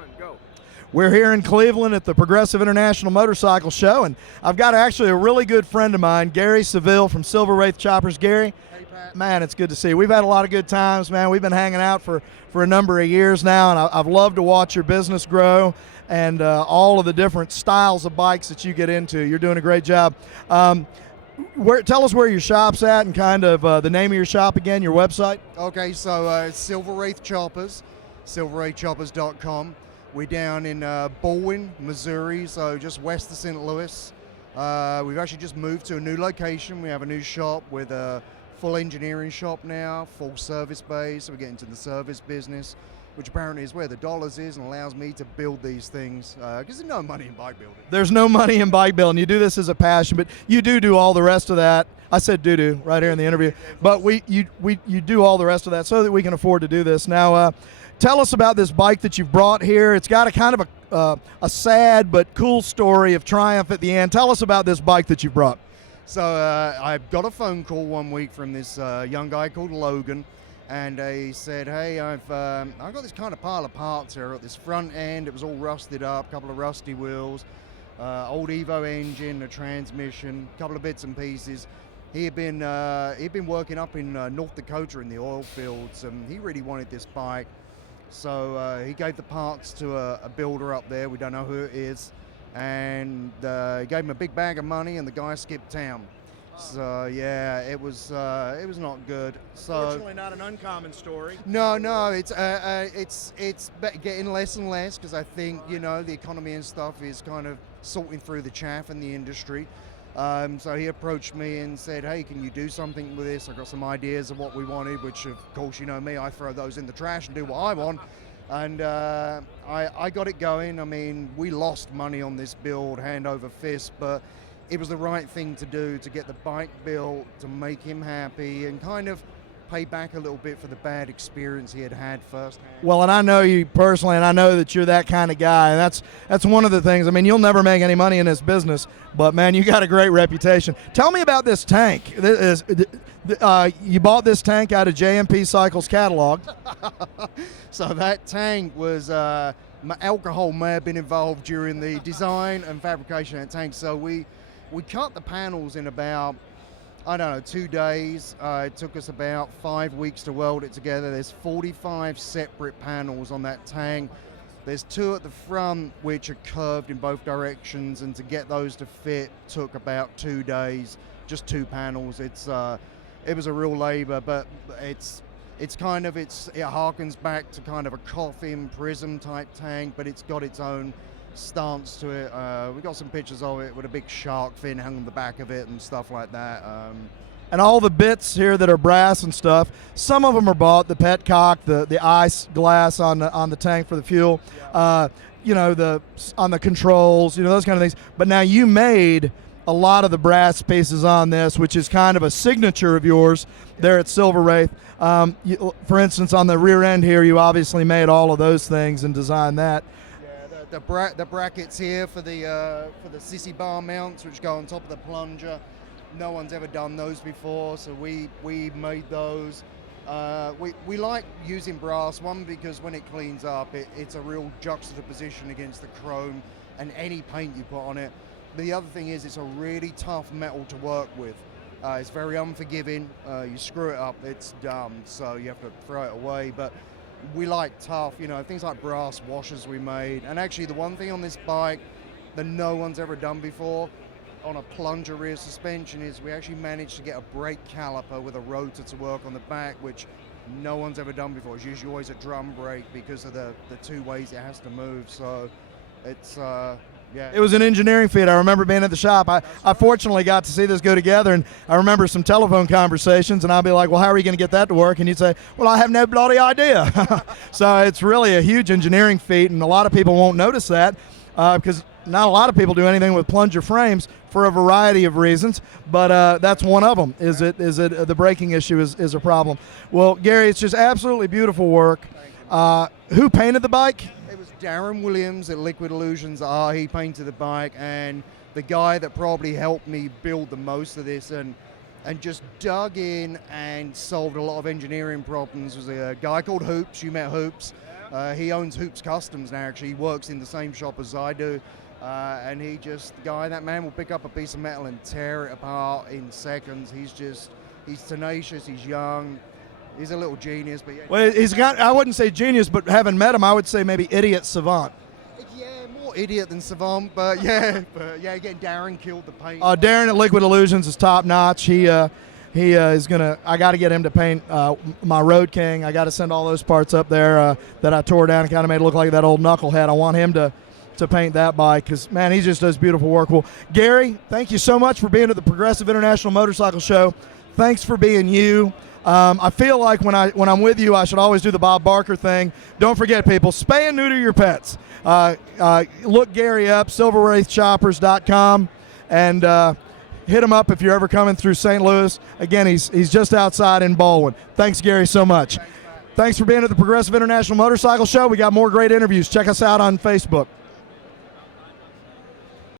one, go. We're here in Cleveland at the Progressive International Motorcycle Show, and I've got actually a really good friend of mine, Gary Savill from Silver Wraith Choppers. Gary, Hey, Pat. man, it's good to see you. We've had a lot of good times, man. We've been hanging out for a number of years now, and I've loved to watch your business grow and all of the different styles of bikes that you get into. You're doing a great job. Tell us where your shop's at and kind of the name of your shop again, your website. Okay, so it's Silver Wraith Choppers, silverwraithchoppers.com. We're down in Baldwin, Missouri, so just west of St. Louis. We've actually just moved to a new location. We have a new shop with a full engineering shop now, full service base, so we get into the service business, which apparently is where the dollars is and allows me to build these things, because there's no money in bike building. There's no money in bike building. You do this as a passion, but you do all the rest of that. I said do right here in the interview, but you do all the rest of that so that we can afford to do this. Now, tell us about this bike that you've brought here. It's got a kind of a sad but cool story of triumph at the end. Tell us about this bike that you've brought. So I got a phone call one week from this young guy called Logan, and he said, hey, I've got this kind of pile of parts here. I got this front end, it was all rusted up, a couple of rusty wheels, old Evo engine, a transmission, a couple of bits and pieces. He'd been working up in North Dakota in the oil fields, and he really wanted this bike. So he gave the parts to a builder up there, we don't know who it is, and he gave him a big bag of money, and the guy skipped town. So yeah, it was not good. So Fortunately, not an uncommon story. no, it's getting less and less, because I think the economy and stuff is kind of sorting through the chaff in the industry. So he approached me and said, hey, can you do something with this? I got some ideas of what we wanted, which of course, you know me, I throw those in the trash and do what I want. And I got it going. I mean, we lost money on this build, hand over fist, but it was the right thing to do to get the bike built, to make him happy, and kind of pay back a little bit for the bad experience he had firsthand. Well, and I know you personally, and I know that you're that kind of guy, and that's one of the things. I mean, you'll never make any money in this business, but man, you got a great reputation. Tell me about this tank. You bought this tank out of JMP Cycles catalog. So that tank was alcohol may have been involved during the design and fabrication of that tank. So we cut the panels in about, I don't know, 2 days. It took us about 5 weeks to weld it together. There's 45 separate panels on that tank. There's 2 at the front which are curved in both directions, and to get those to fit took about 2 days, just 2 panels. It was a real labor, but it harkens back to kind of a coffin prism type tank, but it's got its own stance to it. We got some pictures of it with a big shark fin hung on the back of it and stuff like that. And all the bits here that are brass and stuff, some of them are bought, the petcock, the ice glass on the tank for the fuel, on the controls, those kind of things. But now you made a lot of the brass pieces on this, which is kind of a signature of yours there at Silver Wraith. For instance, on the rear end here, you obviously made all of those things and designed that. Yeah, the brackets here for the sissy bar mounts, which go on top of the plunger. No one's ever done those before, so we made those. We like using brass, one, because when it cleans up, it's a real juxtaposition against the chrome and any paint you put on it. But the other thing is, it's a really tough metal to work with. It's very unforgiving. You screw it up, it's dumb, so you have to throw it away. But we like tough, things like brass washers we made. And actually, the one thing on this bike that no one's ever done before on a plunger rear suspension is we actually managed to get a brake caliper with a rotor to work on the back, which no one's ever done before. It's usually always a drum brake because of the 2 ways it has to move. So it's yeah. It was an engineering feat. I remember being at the shop. I fortunately got to see this go together, and I remember some telephone conversations, and I'd be like, well, how are you going to get that to work? And you'd say, well, I have no bloody idea. So it's really a huge engineering feat, and a lot of people won't notice that because not a lot of people do anything with plunger frames for a variety of reasons, but that's one of them. Is it the braking issue is a problem. Well, Gary, it's just absolutely beautiful work. Who painted the bike? It was Darren Williams at Liquid Illusions. He painted the bike, and the guy that probably helped me build the most of this and just dug in and solved a lot of engineering problems was a guy called Hoops. You met Hoops. He owns Hoops Customs now. Actually, he works in the same shop as I do, and that man will pick up a piece of metal and tear it apart in seconds. He's tenacious. He's young. He's a little genius, but yeah. Well, I wouldn't say genius, but having met him, I would say maybe idiot savant. Yeah, more idiot than savant, but yeah, again, Darren killed the paint. Darren at Liquid Illusions is top notch. He is gonna. I got to get him to paint my Road King. I got to send all those parts up there that I tore down and kind of made it look like that old knucklehead. I want him to paint that bike because, man, he just does beautiful work. Well, Gary, thank you so much for being at the Progressive International Motorcycle Show. Thanks for being you. I feel like when I'm with you, I should always do the Bob Barker thing. Don't forget, people, spay and neuter your pets. Look Gary up, silverwraithchoppers.com, and hit him up if you're ever coming through St. Louis. Again, he's just outside in Baldwin. Thanks, Gary, so much. Thanks for being at the Progressive International Motorcycle Show. We got more great interviews. Check us out on Facebook.